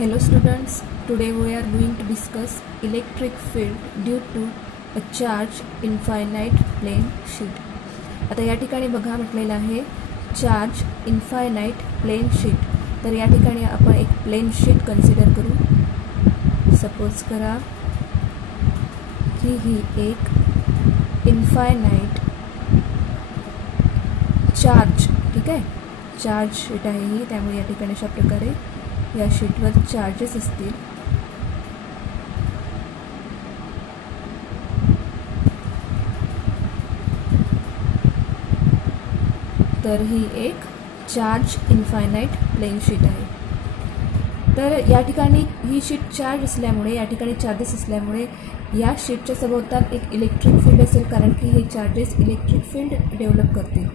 Hello students, today we are going to discuss electric field due to a charge infinite plane sheet. आता या ठिकाणी बघा म्हटलेलं आहे चार्ज इन्फायनाईट प्लेन शीट. तर या ठिकाणी आपण एक प्लेन शीट कन्सिडर करू. सपोज करा की ही एक इन्फायनाईट चार्ज, ठीक आहे, चार्ज शीट आहे ही. त्यामुळे या ठिकाणी अशा प्रकारे या शीटवर चार्जेस असतील. तर ही एक चार्ज इन्फायनाईट प्लेन शीट आहे. तर या ठिकाणी ही शीट चार्ज असल्यामुळे, या ठिकाणी चार्जेस असल्यामुळे या शीटच्या सभोवताल एक इलेक्ट्रिक फील्ड असेल, कारण की हे चार्जेस इलेक्ट्रिक फील्ड डेव्हलप करतील.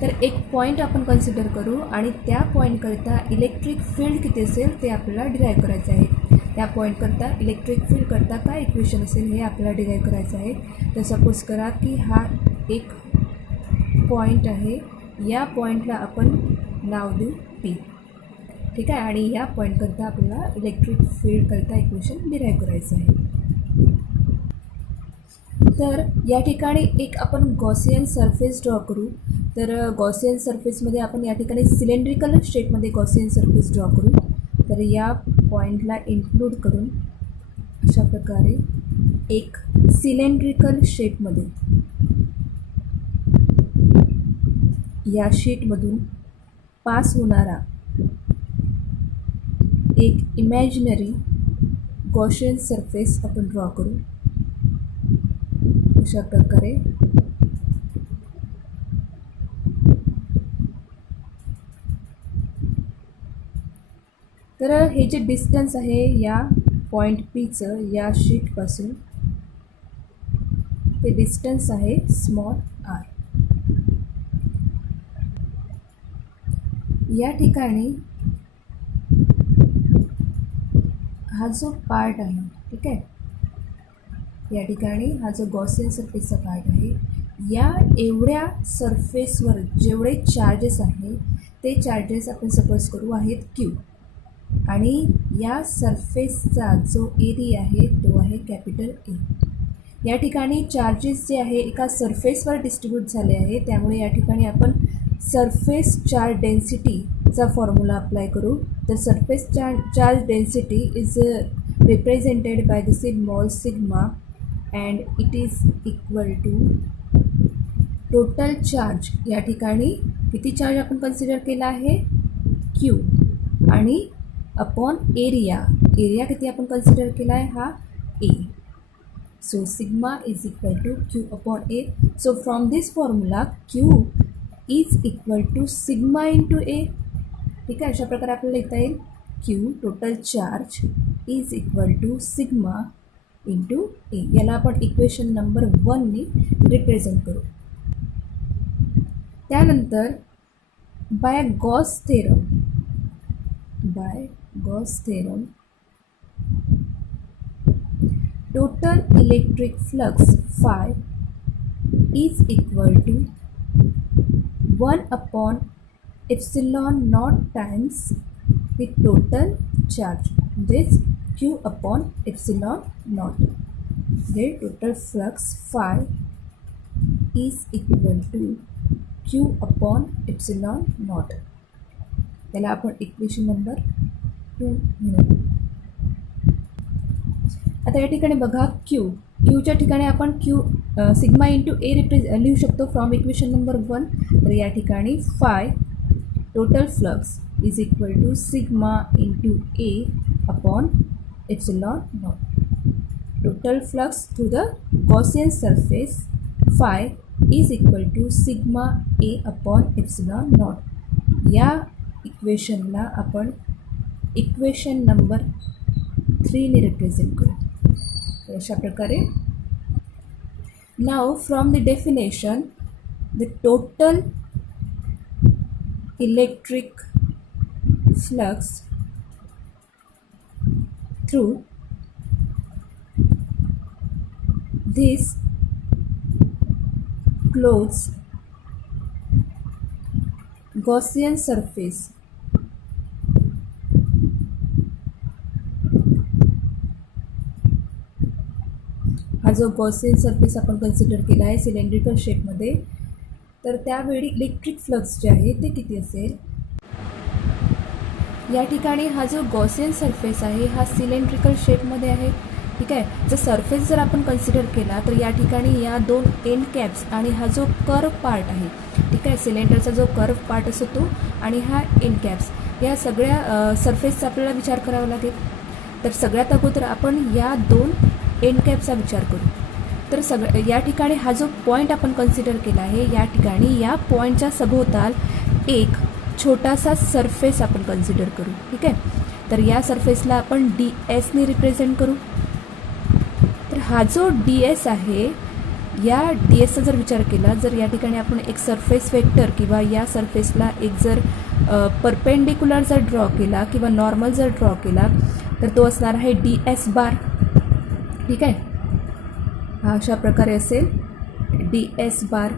तर एक पॉईंट आपण कन्सिडर करू आणि त्या पॉईंटकरता इलेक्ट्रिक फील्ड किती असेल ते आपल्याला डिराईव्ह करायचं आहे. त्या पॉईंटकरता इलेक्ट्रिक फील्डकरता काय इक्वेशन असेल हे आपल्याला डिराईव्ह करायचं आहे. तर सपोज करा की हा एक पॉईंट आहे, या पॉईंटला आपण नाव देऊ P, ठीक आहे, आणि या पॉईंटकरता आपल्याला इलेक्ट्रिक फील्डकरता इक्वेशन डिराईव्ह करायचं आहे. तर या ठिकाणी एक आपण गॉसियन सरफेस ड्रॉ करू. तर गॉसियन सरफेसमध्ये आपण या ठिकाणी सिलेंड्रिकल शेपमध्ये गॉसियन सरफेस ड्रॉ करू. तर या पॉईंटला इन्क्लूड करून अशा प्रकारे एक सिलेंड्रिकल शेपमध्ये या शीटमधून पास होणारा एक इमॅजिनरी गॉसियन सरफेस आपण ड्रॉ करू. अशा प्रकारे तर हे जे डिस्टन्स आहे या पॉईंट Pचं या शीटपासून, ते डिस्टन्स आहे स्मॉल r. या ठिकाणी हा जो पार्ट आहे, ठीक आहे, या ठिकाणी हा जो गॉसियन सरफेसचा पार्ट आहे, या एवढ्या सरफेसवर जेवढे चार्जेस आहे ते चार्जेस आपण सपोज करू आहेत Q. आणि या सरफेसचा जो एरिया आहे तो आहे कॅपिटल A. या ठिकाणी चार्जेस जे आहे एका सरफेसवर डिस्ट्रीब्यूट झाले आहे, त्यामुळे या ठिकाणी आपण सरफेस चार्ज डेन्सिटीचा फॉर्म्युला अप्लाय करू. तर surface charge density is represented by the small sigma and it is equal to total charge. या ठिकाणी किती चार्ज आपण कन्सिडर केला आहे Q, आणि अपॉन एरिया, एरिया किती आपण कन्सिडर केला आहे हा A. So sigma is equal to Q upon A. So from this formula Q is equal to sigma into A, ठीक आहे. अशा प्रकारे आपल्याला लिहिता येईल Q total charge is equal to sigma into A. याला आपण इक्वेशन नंबर 1 रिप्रेझेंट करू. त्यानंतर by Gauss theorem total electric flux phi is equal to 1 upon epsilon naught times the total charge, this Q upon epsilon naught. The total flux phi is equal to Q upon epsilon naught. त्याला आपण equation number 2 म्हणू. आता या ठिकाणी बघा क्यूच्या ठिकाणी आपण sigma into ए लिहू शकतो फ्रॉम इक्वेशन नंबर 1. तर या ठिकाणी phi total flux is equal to sigma into A upon epsilon naught. Total flux through the Gaussian surface phi is equal to sigma A upon epsilon naught. या इक्वेशनला आपण equation number 3 represent करू. तर अशा प्रकारे नाव from the definition the total electric flux through this closed Gaussian surface हा जो गॉसियन सरफेस आपण कन्सिडर केला आहे सिलेंड्रिकल शेपमध्ये, तर त्यावेळी इलेक्ट्रिक फ्लक्स जे आहे ते किती असेल? या ठिकाणी हा जो गॉसियन सरफेस आहे हा सिलेंड्रिकल शेपमध्ये आहे, ठीक आहे. जर सरफेस जर आपण कन्सिडर केला तर या ठिकाणी या दोन एंड कॅप्स आणि हा जो कर्व पार्ट आहे, ठीक आहे, सिलेंडरचा जो कर्व पार्ट असतो तो आणि हा एंड कॅप्स, या सगळ्या सरफेसचा आपल्याला विचार करावा लागेल. तर सगळ्यात अगोदर आपण या दोन एंड कॅपचा विचार करू. तर या ठिकाणी हा जो पॉईंट आपण कन्सिडर केला आहे, या ठिकाणी या पॉईंटच्या सभोवताल एक छोटासा सरफेस आपण कन्सिडर करू, ठीक आहे. तर या सरफेसला आपण DS ने रिप्रेझेंट करू. तर हा जो DS आहे, या DSचा जर विचार केला, जर या ठिकाणी आपण एक सरफेस वेक्टर किंवा या सरफेसला एक जर परपेंडिक्युलर जर ड्रॉ केला किंवा नॉर्मल जर ड्रॉ केला तर तो असणार आहे DS बार, ठीक आहे. हा अशा प्रकारे असेल DS बार.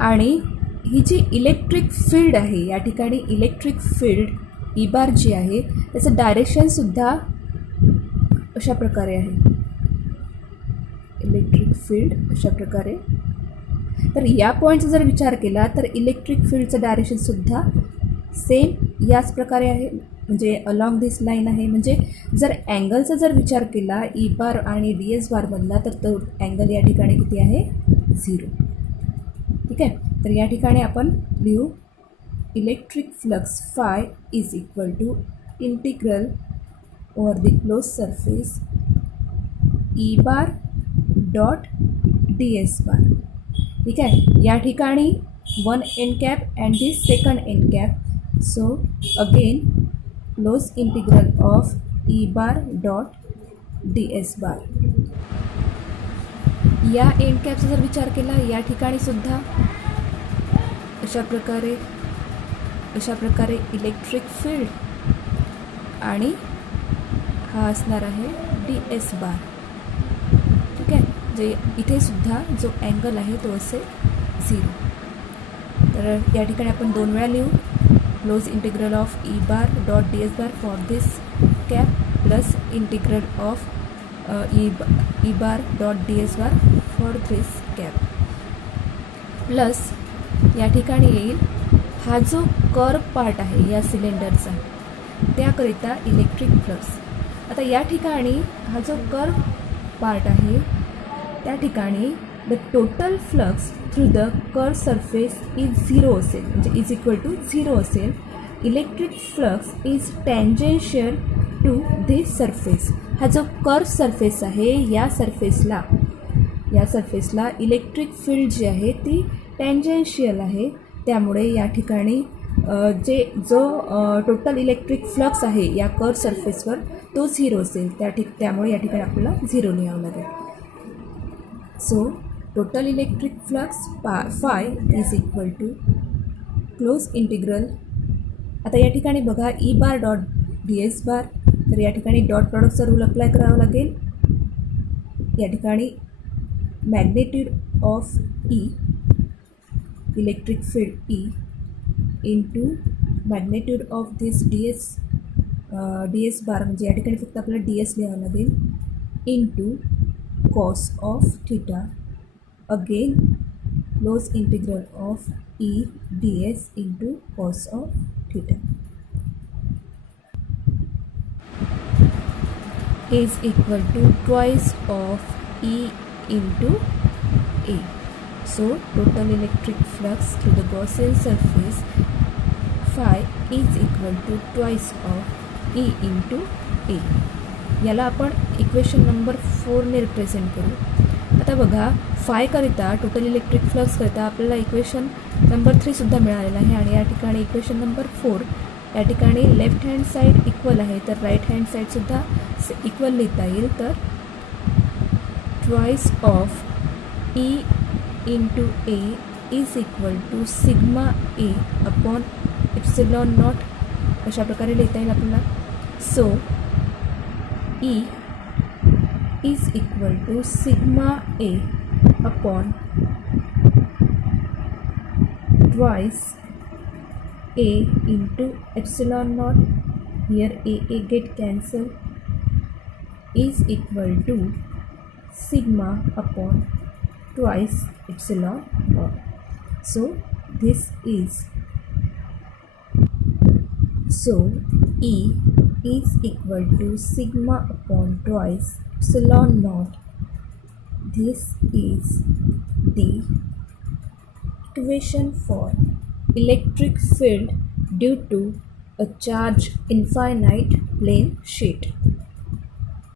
आणि ही जी इलेक्ट्रिक फील्ड आहे, या ठिकाणी इलेक्ट्रिक फील्ड ई बार जी आहे त्याचं डायरेक्शनसुद्धा अशा प्रकारे आहे. इलेक्ट्रिक फील्ड अशा प्रकारे. तर या पॉईंटचा जर विचार केला तर इलेक्ट्रिक फील्डचं डायरेक्शनसुद्धा सेम याच प्रकारे आहे, म्हणजे अलॉंग दिस लाईन आहे. म्हणजे जर अँगलचा जर विचार केला ई बार आणि DS बारमधला तर तो अँगल या ठिकाणी किती आहे? 0, ठीक आहे. तर या ठिकाणी आपण लिहू electric flux phi is equal to integral over the close surface E bar dot DS bar, ठीक आहे. या ठिकाणी one end cap and this second end cap. So again close integral of E bar dot DS bar. या end captcha जर विचार केला, या ठिकाणी सुद्धा अशा प्रकारे इलेक्ट्रिक फील्ड आणि हा असणार आहे DS बार, ठीक आहे. जे इथे सुद्धा जो अँगल आहे तो असेल 0. तर या ठिकाणी आपण 2 वेळा लिहू close integral of E bar dot DS bar for this cap plus integral of E bar dot DS bar for this cap plus या ठिकाणी येईल हा जो कर्व पार्ट आहे या सिलेंडरचा त्याकरिता इलेक्ट्रिक फ्लक्स. आता या ठिकाणी हा जो कर्व पार्ट आहे त्या ठिकाणी the total flux through the curve surface is 0 असेल, म्हणजे इज इक्वल टू 0 असेल. Electric flux is tangential to this surface. हा जो कर्व सरफेस आहे या सरफेसला इलेक्ट्रिक फील्ड जी आहे ती टँजेन्शियल आहे. त्यामुळे या ठिकाणी जो टोटल इलेक्ट्रिक फ्लक्स आहे या कर्व सरफेसवर तो 0 असेल. त्यामुळे या ठिकाणी आपल्याला 0 लिहावं लागेल. So total electric flux phi is equal to close integral. आता या ठिकाणी बघा E bar dot DS bar, तर या ठिकाणी डॉट प्रॉडक्टचा रूल अप्लाय करावा लागेल. या ठिकाणी magnitude of E electric field E into magnitude of this DS बार, म्हणजे या ठिकाणी फक्त आपल्याला DS लिहावं लागेल, into cos of theta. Again close integral of E DS into cos of theta is equal to twice of E into A. So total electric flux through the Gaussian surface phi is equal to twice of E into A. याला आपण equation number 4 ने represent करू. आता बघा five करिता total electric flux करिता आपल्याला equation number 3 सुद्धा मिळालेला आहे. आणि या ठिकाणी इक्वेशन नंबर 4 या ठिकाणी लेफ्ट हँड साईड इक्वल आहे तर राईट हँड साईडसुद्धा इक्वल लिहिता येईल. तर twice of E into A is equal to sigma A upon epsilon naught अशा प्रकारे लिहिता येईल आपल्याला. So E is equal to sigma A upon twice A into epsilon naught, here A get cancel, is equal to sigma upon twice epsilon naught. So this is, so E is equal to sigma upon twice epsilon naught. This is the equation for electric field due to a charged infinite plane sheet.